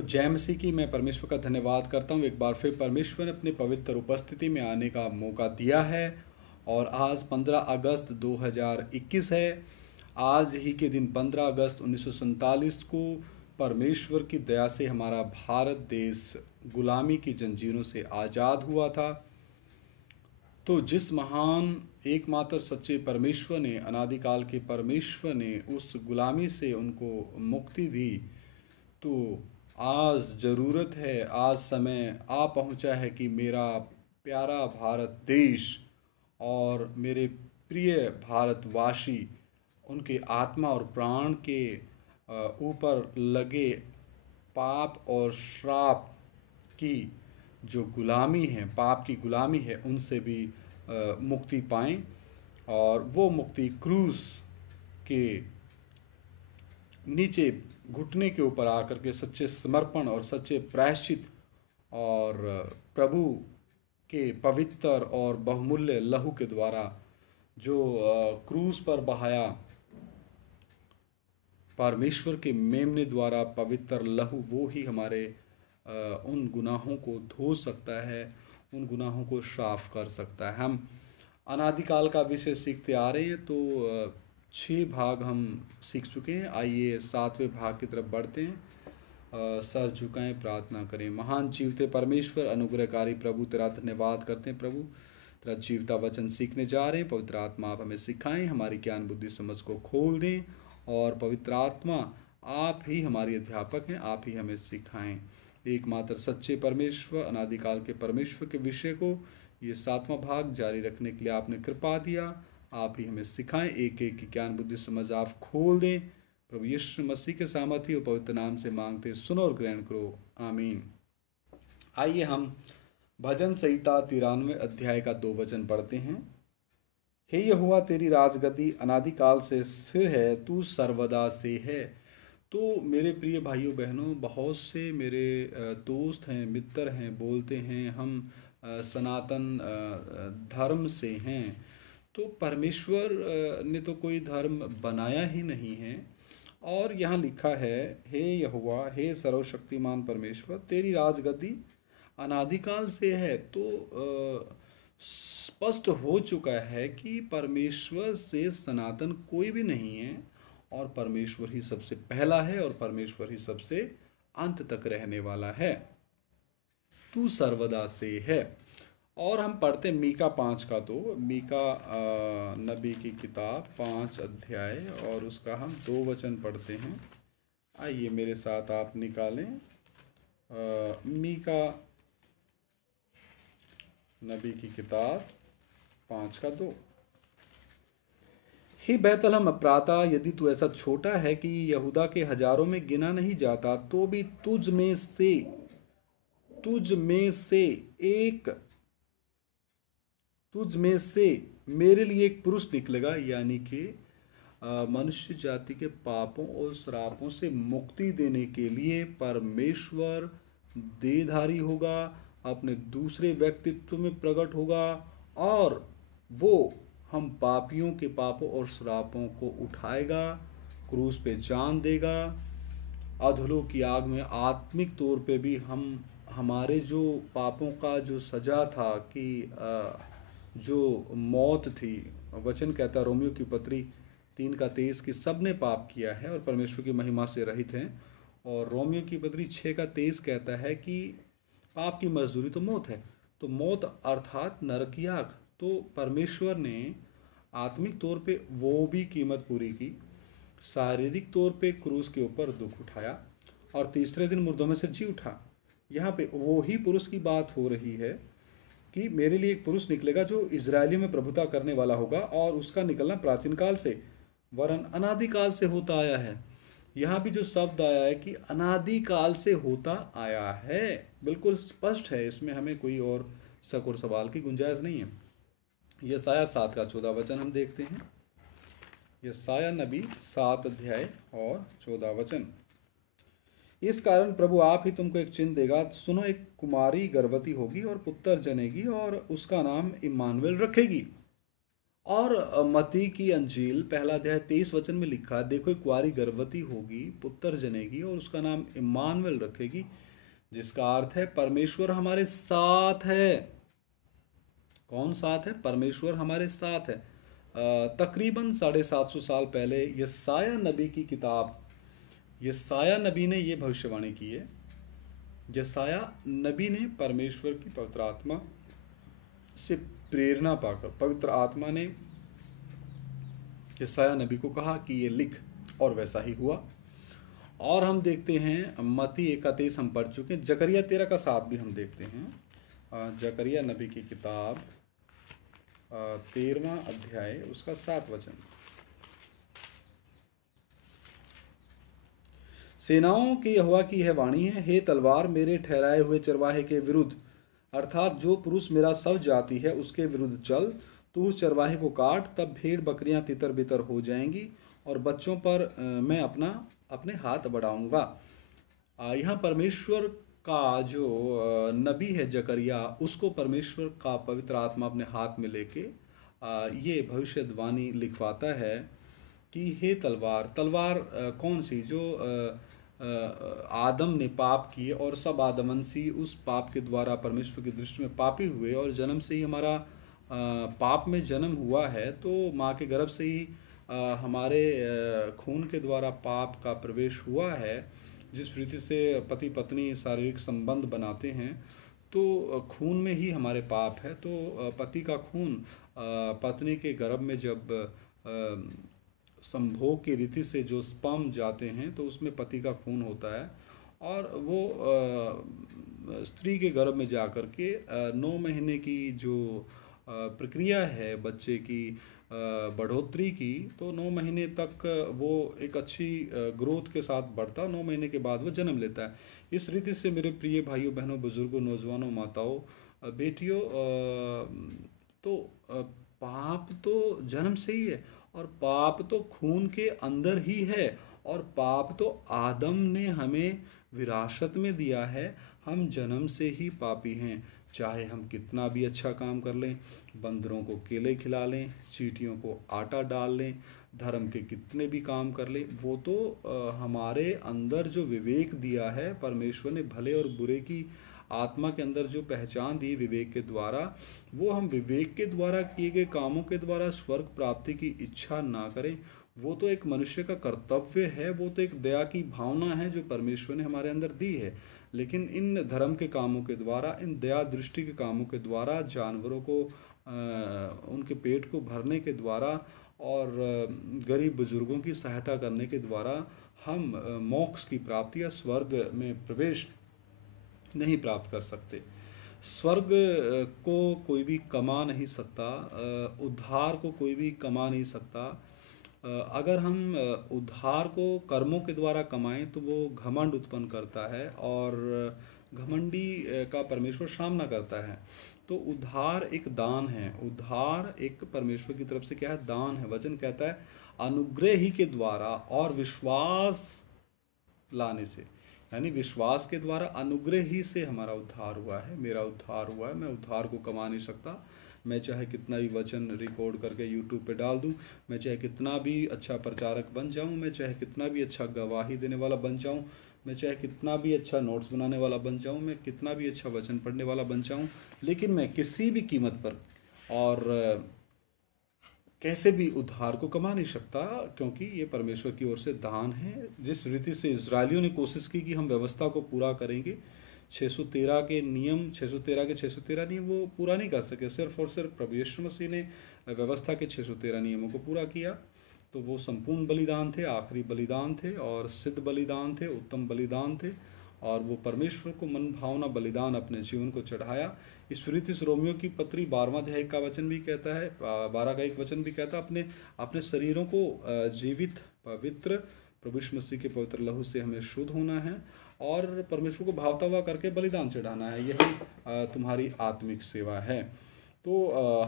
जय मसीह की। मैं परमेश्वर का धन्यवाद करता हूँ। एक बार फिर परमेश्वर ने अपने पवित्र उपस्थिति में आने का मौका दिया है और आज 15 अगस्त 2021 है। आज ही के दिन 15 अगस्त 1947 को परमेश्वर की दया से हमारा भारत देश गुलामी की जंजीरों से आज़ाद हुआ था। तो जिस महान एकमात्र सच्चे परमेश्वर ने, अनादिकाल के परमेश्वर ने उस गुलामी से उनको मुक्ति दी, तो आज ज़रूरत है, आज समय आ पहुंचा है कि मेरा प्यारा भारत देश और मेरे प्रिय भारतवासी उनके आत्मा और प्राण के ऊपर लगे पाप और श्राप की जो गुलामी है, पाप की गुलामी है, उनसे भी मुक्ति पाएं। और वो मुक्ति क्रूस के नीचे घुटने के ऊपर आकर के सच्चे समर्पण और सच्चे प्रायश्चित और प्रभु के पवित्र और बहुमूल्य लहू के द्वारा जो क्रूस पर बहाया परमेश्वर के मेमने द्वारा पवित्र लहू, वो ही हमारे उन गुनाहों को धो सकता है, उन गुनाहों को साफ कर सकता है। हम अनादिकाल का विषय सीखते आ रहे हैं, तो 6 भाग हम सीख चुके हैं। आइए 7वें भाग की तरफ बढ़ते हैं। सर झुकाएं, प्रार्थना करें। महान जीवते परमेश्वर, अनुग्रहकारी प्रभु, तेरा धन्यवाद करते हैं। प्रभु, तेरा जीवता वचन सीखने जा रहे हैं। पवित्र आत्मा आप हमें सिखाएं, हमारी ज्ञान बुद्धि समझ को खोल दें और पवित्र आत्मा आप ही हमारी अध्यापक हैं, आप ही हमें सिखाएं। एकमात्र सच्चे परमेश्वर, अनादिकाल के परमेश्वर के विषय को ये 7वां भाग जारी रखने के लिए आपने कृपा दिया। आप ही हमें सिखाएं, एक एक की ज्ञान बुद्धि समझ आप खोल दें। प्रभु यीशु मसीह के सामर्थ्य और पवित्र नाम से मांगते, सुनो और ग्रहण करो, आमीन। आइए हम भजन संहिता 93 अध्याय का 2 वचन पढ़ते हैं। हे यहोवा, तेरी राजगद्दी अनादिकाल से स्थिर है, तू सर्वदा से है। तो मेरे प्रिय भाइयों बहनों, बहुत से मेरे दोस्त हैं, मित्र हैं, बोलते हैं हम सनातन धर्म से हैं। तो परमेश्वर ने तो कोई धर्म बनाया ही नहीं है। और यहाँ लिखा है, हे यहोवा, हे सर्वशक्तिमान परमेश्वर, तेरी राजगद्दी अनादिकाल से है। तो स्पष्ट हो चुका है कि परमेश्वर से सनातन कोई भी नहीं है और परमेश्वर ही सबसे पहला है और परमेश्वर ही सबसे अंत तक रहने वाला है। तू सर्वदा से है। और हम पढ़ते मीका 5 का, तो मीका नबी की किताब 5 अध्याय और उसका हम 2 वचन पढ़ते हैं। आइए मेरे साथ आप निकालें मीका नबी की किताब 5 का 2। हे बैतलहम एप्राता, यदि तू ऐसा छोटा है कि यहूदा के हजारों में गिना नहीं जाता, तो भी तुझ में से मेरे लिए एक पुरुष निकलेगा, यानी कि मनुष्य जाति के पापों और श्रापों से मुक्ति देने के लिए परमेश्वर देहधारी होगा, अपने दूसरे व्यक्तित्व में प्रकट होगा और वो हम पापियों के पापों और श्रापों को उठाएगा, क्रूस पे जान देगा। अधलों की आग में आत्मिक तौर पे भी हम हमारे जो पापों का जो सजा था, कि जो मौत थी, वचन कहता रोमियो की पत्री 3 का 23 कि सब ने पाप किया है और परमेश्वर की महिमा से रहित हैं। और रोमियो की पत्री 6 का 23 कहता है कि पाप की मजदूरी तो मौत है। तो मौत अर्थात नरक की आग। तो परमेश्वर ने आत्मिक तौर पे वो भी कीमत पूरी की, शारीरिक तौर पे क्रूस के ऊपर दुख उठाया और तीसरे दिन मुर्दों में से जी उठा। यहाँ पे वो ही पुरुष की बात हो रही है कि मेरे लिए एक पुरुष निकलेगा जो इजरायलियों में प्रभुता करने वाला होगा, और उसका निकलना प्राचीन काल से वरन अनादिकाल से होता आया है। यहाँ भी जो शब्द आया है कि अनादिकाल से होता आया है, बिल्कुल स्पष्ट है, इसमें हमें कोई और शक और सवाल की गुंजाइश नहीं है। यशायाह 7 का 14 वचन हम देखते हैं। यशायाह नबी 7 अध्याय और 14 वचन। इस कारण प्रभु आप ही तुमको एक चिन्ह देगा, सुनो, एक कुमारी गर्भवती होगी और पुत्र जनेगी और उसका नाम इम्मानुएल रखेगी। और मती की अंजील पहला अध्याय 23 वचन में लिखा है, देखो एक कुंवारी गर्भवती होगी, पुत्र जनेगी और उसका नाम इम्मानुएल रखेगी, जिसका अर्थ है परमेश्वर हमारे साथ है। कौन साथ है? परमेश्वर हमारे साथ है। तकरीबन 750 साल पहले यशाया नबी की किताब, यशाया नबी ने ये भविष्यवाणी की है। यशाया नबी ने परमेश्वर की पवित्र आत्मा से प्रेरणा पाकर पवित्र आत्मा ने यशाया नबी को कहा कि ये लिख, और वैसा ही हुआ। और हम देखते हैं मत्ती 1:23 हम पढ़ चुके हैं। जकरिया 13:7 भी हम देखते हैं। जकरिया नबी की किताब 13वां अध्याय उसका 7 वचन। सेनाओं की यहोवा की यह वाणी है, हे तलवार मेरे ठहराए हुए चरवाहे के विरुद्ध, अर्थात जो पुरुष मेरा सब जाति है उसके विरुद्ध चल। तू उस चरवाहे को काट, तब भेड़ बकरियां तितर बितर हो जाएंगी और बच्चों पर मैं अपने हाथ बढ़ाऊंगा। यहाँ परमेश्वर का जो नबी है जकरिया, उसको परमेश्वर का पवित्र आत्मा अपने हाथ में लेके ये भविष्यवाणी लिखवाता है कि हे तलवार, तलवार कौन सी? जो आदम ने पाप किए और सब आदमवंशी उस पाप के द्वारा परमेश्वर की दृष्टि में पापी हुए, और जन्म से ही हमारा पाप में जन्म हुआ है, तो माँ के गर्भ से ही हमारे खून के द्वारा पाप का प्रवेश हुआ है। जिस रीति से पति पत्नी शारीरिक संबंध बनाते हैं, तो खून में ही हमारे पाप है। तो पति का खून पत्नी के गर्भ में जब संभोग की रीति से जो स्पर्म जाते हैं, तो उसमें पति का खून होता है, और वो स्त्री के गर्भ में जा कर के 9 महीने की जो प्रक्रिया है बच्चे की बढ़ोतरी की, तो 9 महीने तक वो एक अच्छी ग्रोथ के साथ बढ़ता है। 9 महीने के बाद वो जन्म लेता है। इस रीति से मेरे प्रिय भाइयों बहनों, बुजुर्गों, नौजवानों, माताओं, बेटियों, तो पाप तो जन्म से ही है, और पाप तो खून के अंदर ही है, और पाप तो आदम ने हमें विरासत में दिया है। हम जन्म से ही पापी हैं। चाहे हम कितना भी अच्छा काम कर लें, बंदरों को केले खिला लें, चींटियों को आटा डाल लें, धर्म के कितने भी काम कर लें, वो तो हमारे अंदर जो विवेक दिया है परमेश्वर ने, भले और बुरे की आत्मा के अंदर जो पहचान दी विवेक के द्वारा, वो हम विवेक के द्वारा किए गए कामों के द्वारा स्वर्ग प्राप्ति की इच्छा ना करें। वो तो एक मनुष्य का कर्तव्य है, वो तो एक दया की भावना है जो परमेश्वर ने हमारे अंदर दी है। लेकिन इन धर्म के कामों के द्वारा, इन दया दृष्टि के कामों के द्वारा, जानवरों को उनके पेट को भरने के द्वारा, और गरीब बुजुर्गों की सहायता करने के द्वारा हम मोक्ष की प्राप्ति या स्वर्ग में प्रवेश नहीं प्राप्त कर सकते। स्वर्ग को कोई भी कमा नहीं सकता, उद्धार को कोई भी कमा नहीं सकता। अगर हम उद्धार को कर्मों के द्वारा कमाएं तो वो घमंड उत्पन्न करता है, और घमंडी का परमेश्वर सामना करता है। तो उद्धार एक दान है, उद्धार एक परमेश्वर की तरफ से क्या है? दान है। वचन कहता है अनुग्रह ही के द्वारा और विश्वास लाने से, यानी विश्वास के द्वारा, अनुग्रह ही से हमारा उद्धार हुआ है, मेरा उद्धार हुआ है। मैं उद्धार को कमा नहीं सकता। मैं चाहे कितना भी वचन रिकॉर्ड करके यूट्यूब पे डाल दूं, मैं चाहे कितना भी अच्छा प्रचारक बन जाऊं, मैं चाहे कितना भी अच्छा गवाही देने वाला बन जाऊं, मैं चाहे कितना भी अच्छा नोट्स बनाने वाला बन जाऊं, मैं कितना भी अच्छा वचन पढ़ने वाला बन जाऊं, लेकिन मैं किसी भी कीमत पर और कैसे भी उद्धार को कमा नहीं सकता, क्योंकि ये परमेश्वर की ओर से दान है। जिस रीति से इजरायलियों ने कोशिश की कि हम व्यवस्था को पूरा करेंगे, 613 के नियम, 613 नियम वो पूरा नहीं कर सके। सिर्फ और सिर्फ प्रभु यीशु मसीह ने व्यवस्था के 613 नियमों को पूरा किया। तो वो संपूर्ण बलिदान थे, आखिरी बलिदान थे, और सिद्ध बलिदान थे, उत्तम बलिदान थे, और वो परमेश्वर को मन भावना बलिदान अपने जीवन को चढ़ाया। इस रीति से रोमियो की पत्री 12वां अध्याय का वचन भी कहता है, 12 का एक वचन भी कहता है, अपने अपने शरीरों को जीवित पवित्र प्रभु यीशु मसीह के पवित्र लहू से हमें शुद्ध होना है, और परमेश्वर को भावता हुआ करके बलिदान चढ़ाना है। यही तुम्हारी आत्मिक सेवा है। तो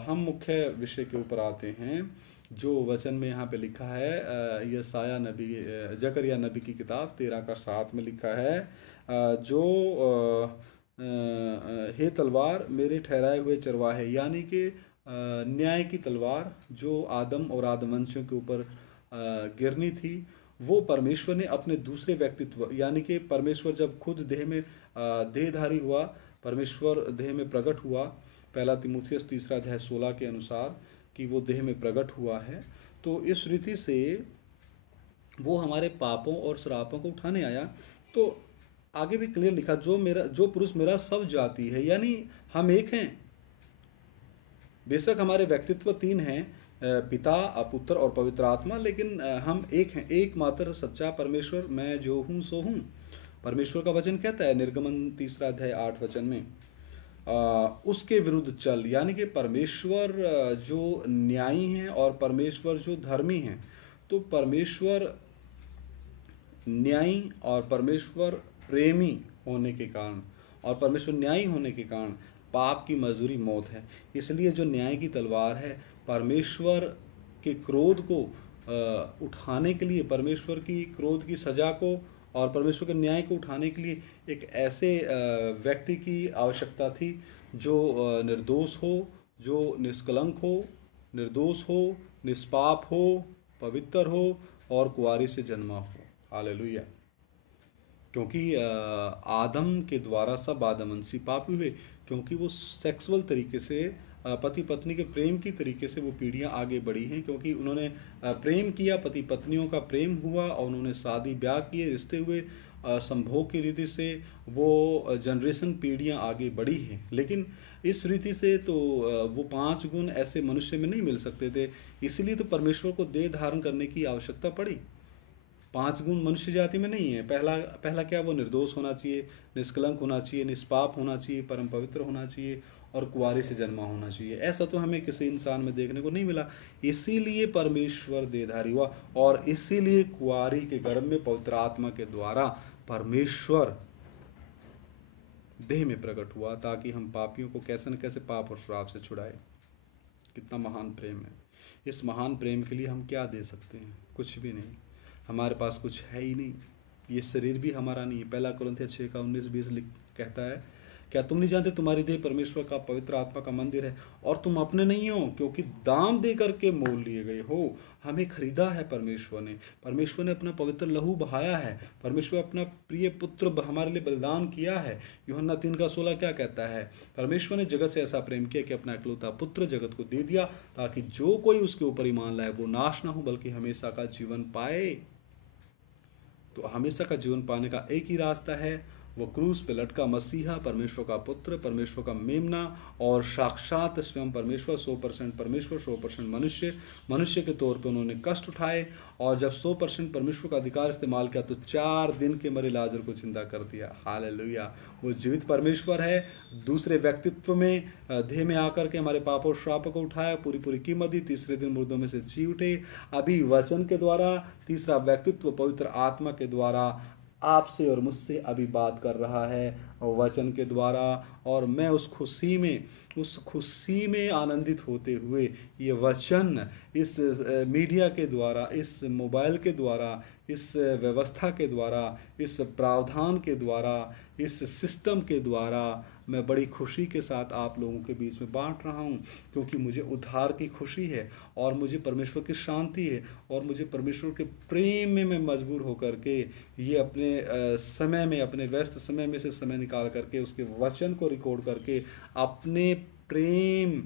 हम मुख्य विषय के ऊपर आते हैं। जो वचन में यहाँ पे लिखा है, यशाया नबी, जकरिया नबी की किताब 13:7 में लिखा है, जो हे तलवार मेरे ठहराए हुए चरवाहे, यानी कि न्याय की तलवार जो आदम और आदमवंशियों के ऊपर गिरनी थी, वो परमेश्वर ने अपने दूसरे व्यक्तित्व, यानी कि परमेश्वर जब खुद देहधारी हुआ, परमेश्वर देह में प्रकट हुआ, पहला तिमुथियुस 3 अध्याय 16 के अनुसार कि वो देह में प्रकट हुआ है, तो इस रीति से वो हमारे पापों और श्रापों को उठाने आया। तो आगे भी क्लियर लिखा, जो पुरुष मेरा सब जाति है, यानी हम एक हैं। बेशक हमारे व्यक्तित्व 3 हैं, पिता, पुत्र और पवित्र आत्मा, लेकिन हम एक हैं, एकमात्र सच्चा परमेश्वर, मैं जो हूँ सो हूँ। परमेश्वर का वचन कहता है निर्गमन 3 अध्याय 8 वचन में, उसके विरुद्ध चल, यानी कि परमेश्वर जो न्यायी हैं और परमेश्वर जो धर्मी हैं। तो परमेश्वर न्यायी और परमेश्वर प्रेमी होने के कारण और परमेश्वर न्यायी होने के कारण पाप की मजदूरी मौत है। इसलिए जो न्याय की तलवार है, परमेश्वर के क्रोध को उठाने के लिए, परमेश्वर की क्रोध की सजा को और परमेश्वर के न्याय को उठाने के लिए एक ऐसे व्यक्ति की आवश्यकता थी जो निर्दोष हो, जो निष्कलंक हो, निर्दोष हो, निष्पाप हो, पवित्र हो और कुंवारी से जन्मा हो। हालेलुया। क्योंकि आदम के द्वारा सब आदमवंशी पापी हुए, क्योंकि वो सेक्सुअल तरीके से पति पत्नी के प्रेम की तरीके से वो पीढ़ियां आगे बढ़ी हैं, क्योंकि उन्होंने प्रेम किया, पति पत्नियों का प्रेम हुआ और उन्होंने शादी ब्याह किए, रिश्ते हुए, संभोग की रीति से वो जनरेशन पीढ़ियां आगे बढ़ी हैं। लेकिन इस रीति से तो वो 5 गुण ऐसे मनुष्य में नहीं मिल सकते थे, इसीलिए तो परमेश्वर को देह धारण करने की आवश्यकता पड़ी। 5 गुण मनुष्य जाति में नहीं है। पहला क्या, वो निर्दोष होना चाहिए, निष्कलंक होना चाहिए, निष्पाप होना चाहिए, परम पवित्र होना चाहिए और कुंवारी से जन्मा होना चाहिए। ऐसा तो हमें किसी इंसान में देखने को नहीं मिला, इसीलिए परमेश्वर देहधारी हुआ और इसीलिए कुंवारी के गर्भ में पवित्र आत्मा के द्वारा परमेश्वर देह में प्रकट हुआ, ताकि हम पापियों को कैसे न कैसे पाप और श्राप से छुड़ाए। कितना महान प्रेम है। इस महान प्रेम के लिए हम क्या दे सकते हैं? कुछ भी नहीं, हमारे पास कुछ है ही नहीं। ये शरीर भी हमारा नहीं है। पहला कुरिन्थियों 6:19-20 कहता है, क्या तुम नहीं जानते तुम्हारी देह परमेश्वर का पवित्र आत्मा का मंदिर है और तुम अपने नहीं हो, क्योंकि दाम दे करके मोल लिए गए हो। हमें खरीदा है परमेश्वर ने अपना पवित्र लहू बहाया है। परमेश्वर अपना प्रिय पुत्र हमारे लिए बलिदान किया है। यूहन्ना 3:16 क्या कहता है? परमेश्वर ने जगत से ऐसा प्रेम किया कि अपना इकलौता पुत्र जगत को दे दिया, ताकि जो कोई उसके ऊपर ईमान लाए वो नाश ना हो बल्कि हमेशा का जीवन पाए। तो हमेशा का जीवन पाने का एक ही रास्ता है, वो क्रूस पे लटका मसीहा, परमेश्वर का पुत्र, परमेश्वर का मेमना और साक्षात स्वयं परमेश्वर, 100% परमेश्वर 100% मनुष्य के तौर पे उन्होंने कष्ट उठाए और जब 100% परमेश्वर का अधिकार इस्तेमाल किया तो 4 दिन के मरे लाजर को जिंदा कर दिया। हालेलुया। वो जीवित परमेश्वर है, दूसरे व्यक्तित्व में देह में आकर के हमारे पाप और श्राप को उठाया, पूरी कीमत दी, तीसरे दिन मुर्दों में से जी उठे। अभी वचन के द्वारा तीसरा व्यक्तित्व पवित्र आत्मा के द्वारा आपसे और मुझसे अभी बात कर रहा है वचन के द्वारा, और मैं उस खुशी में आनंदित होते हुए ये वचन इस मीडिया के द्वारा, इस मोबाइल के द्वारा, इस व्यवस्था के द्वारा, इस प्रावधान के द्वारा, इस सिस्टम के द्वारा मैं बड़ी खुशी के साथ आप लोगों के बीच में बांट रहा हूँ, क्योंकि मुझे उद्धार की खुशी है और मुझे परमेश्वर की शांति है और मुझे परमेश्वर के प्रेम में मैं मजबूर होकर के ये अपने समय में, अपने व्यस्त समय में से समय निकाल करके उसके वचन को रिकॉर्ड करके अपने प्रेम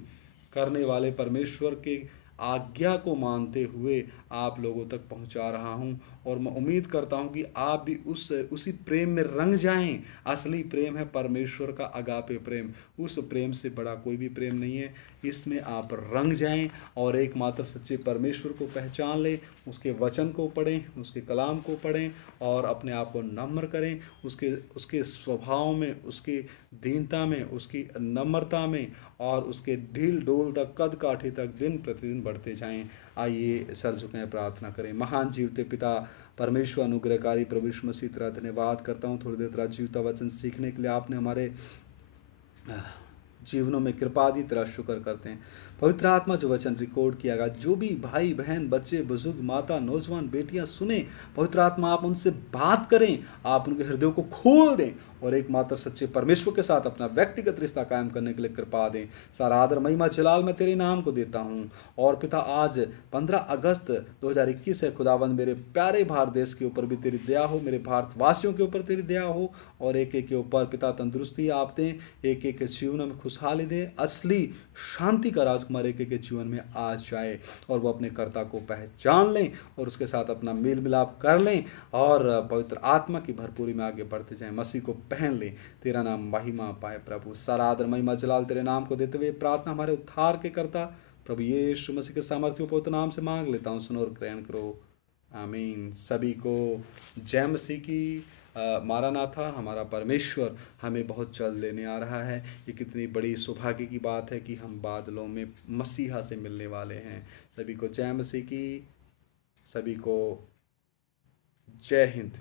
करने वाले परमेश्वर के आज्ञा को मानते हुए आप लोगों तक पहुंचा रहा हूं। और मैं उम्मीद करता हूं कि आप भी उसी प्रेम में रंग जाएं। असली प्रेम है परमेश्वर का अगापे प्रेम, उस प्रेम से बड़ा कोई भी प्रेम नहीं है। इसमें आप रंग जाएं और एकमात्र सच्चे परमेश्वर को पहचान लें, उसके वचन को पढ़ें, उसके कलाम को पढ़ें और अपने आप को नम्र करें, उसके स्वभाव में, उसकी दीनता में, उसकी नम्रता में और उसके ढील डोल तक, कद काठी तक दिन प्रतिदिन बढ़ते जाएं। आइए सर झुकाएं, प्रार्थना करें। महान जीवते पिता परमेश्वर, अनुग्रहकारी प्रभु यीशु मसीह, तेरा धन्यवाद करता हूँ थोड़ी देर तेरा जीवता वचन सीखने के लिए आपने हमारे जीवनों में कृपा दी, तेरा शुक्र करते हैं। पवित्र आत्मा जो वचन रिकॉर्ड किया गया, जो भी भाई बहन बच्चे बुजुर्ग माता नौजवान बेटियां सुने, पवित्र आत्मा आप उनसे बात करें, आप उनके हृदयों को खोल दें और एकमात्र सच्चे परमेश्वर के साथ अपना व्यक्तिगत रिश्ता कायम करने के लिए कृपा दें। सारा आदर महिमा जलाल मैं तेरे नाम को देता हूँ। और पिता आज 15 अगस्त 2021 है खुदाबंद, मेरे प्यारे भारत देश के ऊपर भी तेरी दया हो, मेरे भारतवासियों के ऊपर तेरी दया हो और एक एक के ऊपर पिता तंदुरुस्ती आप दें, एक एक के जीवन में खुशहाली दें, असली शांति का राजकुमार एक एक के जीवन में आ जाए और वो अपने कर्ता को पहचान लें और उसके साथ अपना मेल मिलाप कर लें और पवित्र आत्मा की भरपूरी में आगे बढ़ते जाएं, मसीह को पहन लें, तेरा नाम महिमा पाए प्रभु। सारा आदर महिमा जलाल तेरे नाम को देते हुए प्रार्थना हमारे उद्धार के कर्ता प्रभु यीशु मसीह के सामर्थ्य पवित्र नाम से मांग लेता हूँ, सुनो और ग्रहण करो, आमीन। सभी को जय मसीह की। मारानाथा, हमारा परमेश्वर हमें बहुत जल्द लेने आ रहा है। ये कितनी बड़ी सौभाग्य की बात है कि हम बादलों में मसीहा से मिलने वाले हैं। सभी को जय मसीह की, सभी को जय हिंद।